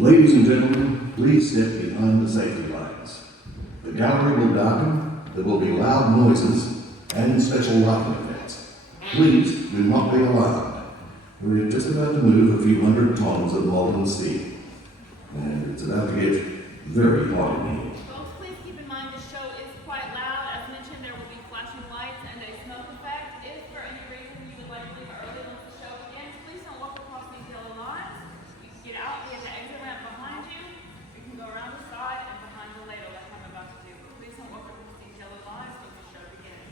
Ladies and gentlemen, please step behind the safety lines. The gallery will darken, there will be loud noises and special lighting events. Please do not be alarmed. We're just about to move a few hundred tons of molten steel, and it's about to get very hot in here. Folks, please keep in mind the show is quite loud. As mentioned, there will be flashing lights and a smoke effect. If for any reason you would like to leave early once the show begins, please don't walk across these yellow lines. You can get out via the exit ramp behind you. You can go around the side and behind the ladle like I'm about to do. But please don't walk across these yellow lines once the show begins.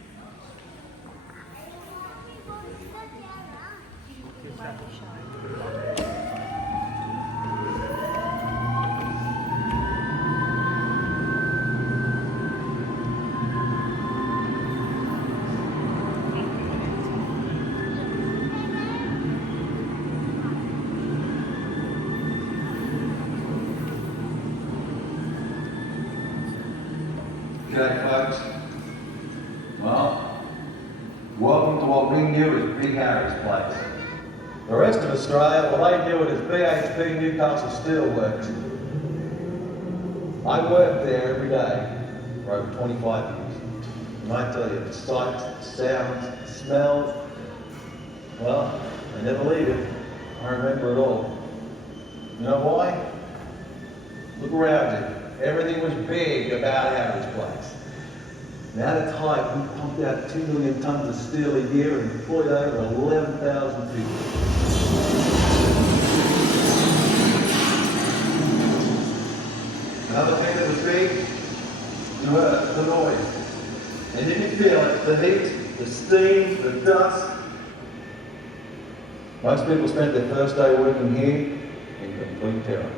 G'day folks. Well, welcome to what we knew as Big Harry's place. The rest of Australia, well, they knew it as BHP Newcastle Steelworks. I worked there every day for over 25 years. And I tell you, the sights, sounds, smells, well, I never leave it. I remember it all. You know why? Look around you. Everything was big about Harry's place. Now at its height, we pumped out 2 million tons of steel a year and employed over 11,000 people. Another thing that was big, the noise. And you can feel it, the heat, the steam, the dust. Most people spent their first day working here in complete terror.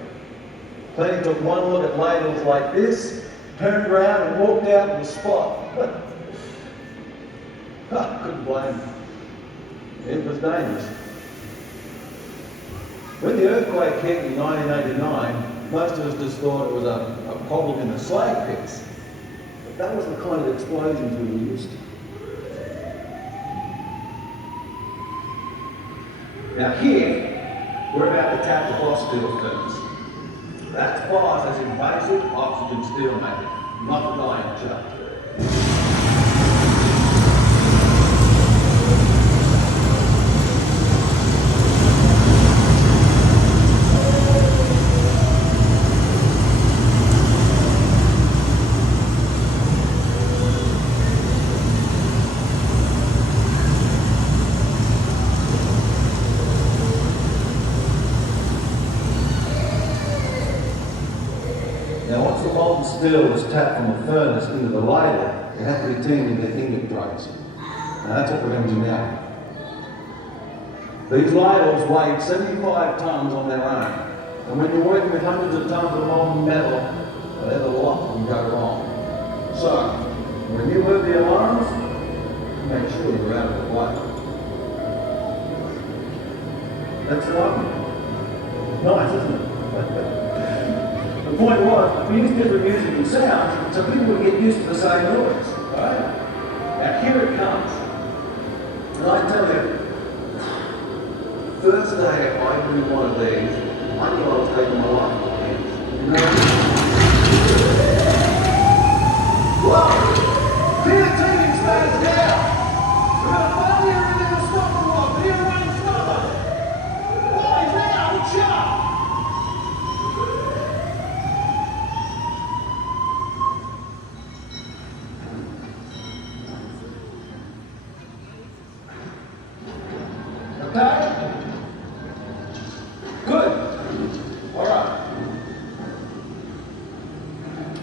Plenty took one look at ladles like this, turned around and walked out in the spot. I couldn't blame them. It was dangerous. When the earthquake hit in 1989, most of us just thought it was a problem in the slag pits. But that was the kind of explosions we were used to. Now here, we're about to tap the hot steel furnace. That's classed as invasive oxygen steelmaking, not the dying chuck. Now once the molten steel was tapped from the furnace into the ladle, it had to be turned into ingot trays. Now that's what we're going to do now. These ladles weighed 75 tonnes on their own. And when you're working with hundreds of tonnes of molten metal, there's a lot can go wrong. So, when you heard the alarms, make sure you're out of the way. That's right. Nice, isn't it? The point was, we used different music and sounds, so people would get used to the same noise, right? Now here it comes. And I tell you, first day I do one of these, I knew I was taking my life in my hands. You know? Whoa! PNT expands now! We're going to follow you into the stopper lock. Be a running stopper! Boys, now, look sharp! Okay? Good. All right.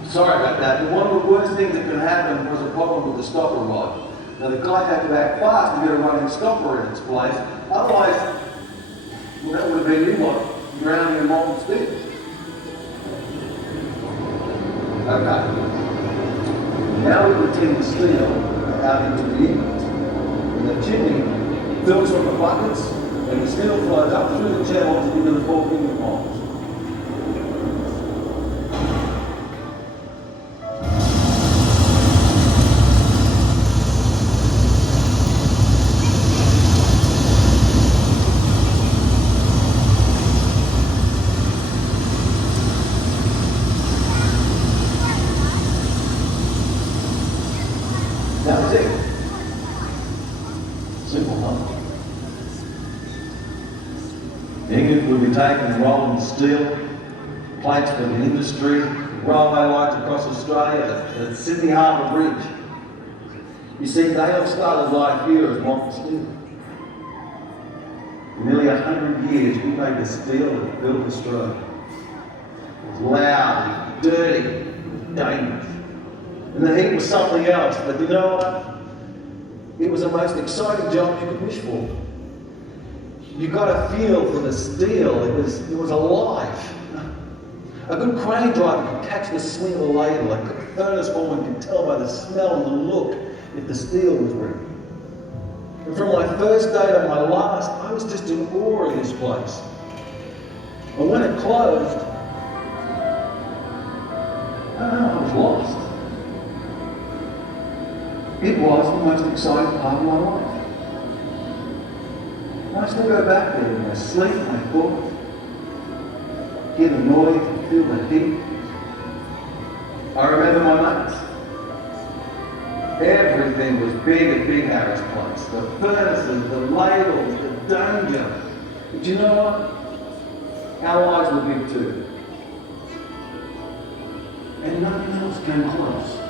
Sorry about that, but one of the worst things that could happen was a problem with the stopper rod. Now the guy had to act fast to get a running stopper in its place, otherwise, well, that would have been you what? Drowning in molten steel. Okay. Now we would tin the steel out into the inlet. And the chimney fills from the buckets, and the steel flows up through the channels into the 4-finger holes. Ingot would be taken and rolled into steel, plates for the industry, railway lights across Australia, the Sydney Harbour Bridge. You see, they all started life here as modern steel. For nearly 100 years, we made the steel that built Australia. It was loud, dirty, it was dangerous. And the heat was something else, but you know what? It was the most exciting job you could wish for. You got a feel for the steel, it was alive. A good crane driver could catch the swing of the ladle, a good furnace foreman could tell by the smell and the look if the steel was ready. And from my first day to my last, I was just in awe of this place. And when it closed, I was lost. It was the most exciting part of my life. I still go back there in my sleep, my thoughts, hear the noise and feel the heat. I remember my mates. Everything was big at Big Harry's place. The furnaces, the ladles, the danger. But you know what? Our lives were big too. And nothing else came close.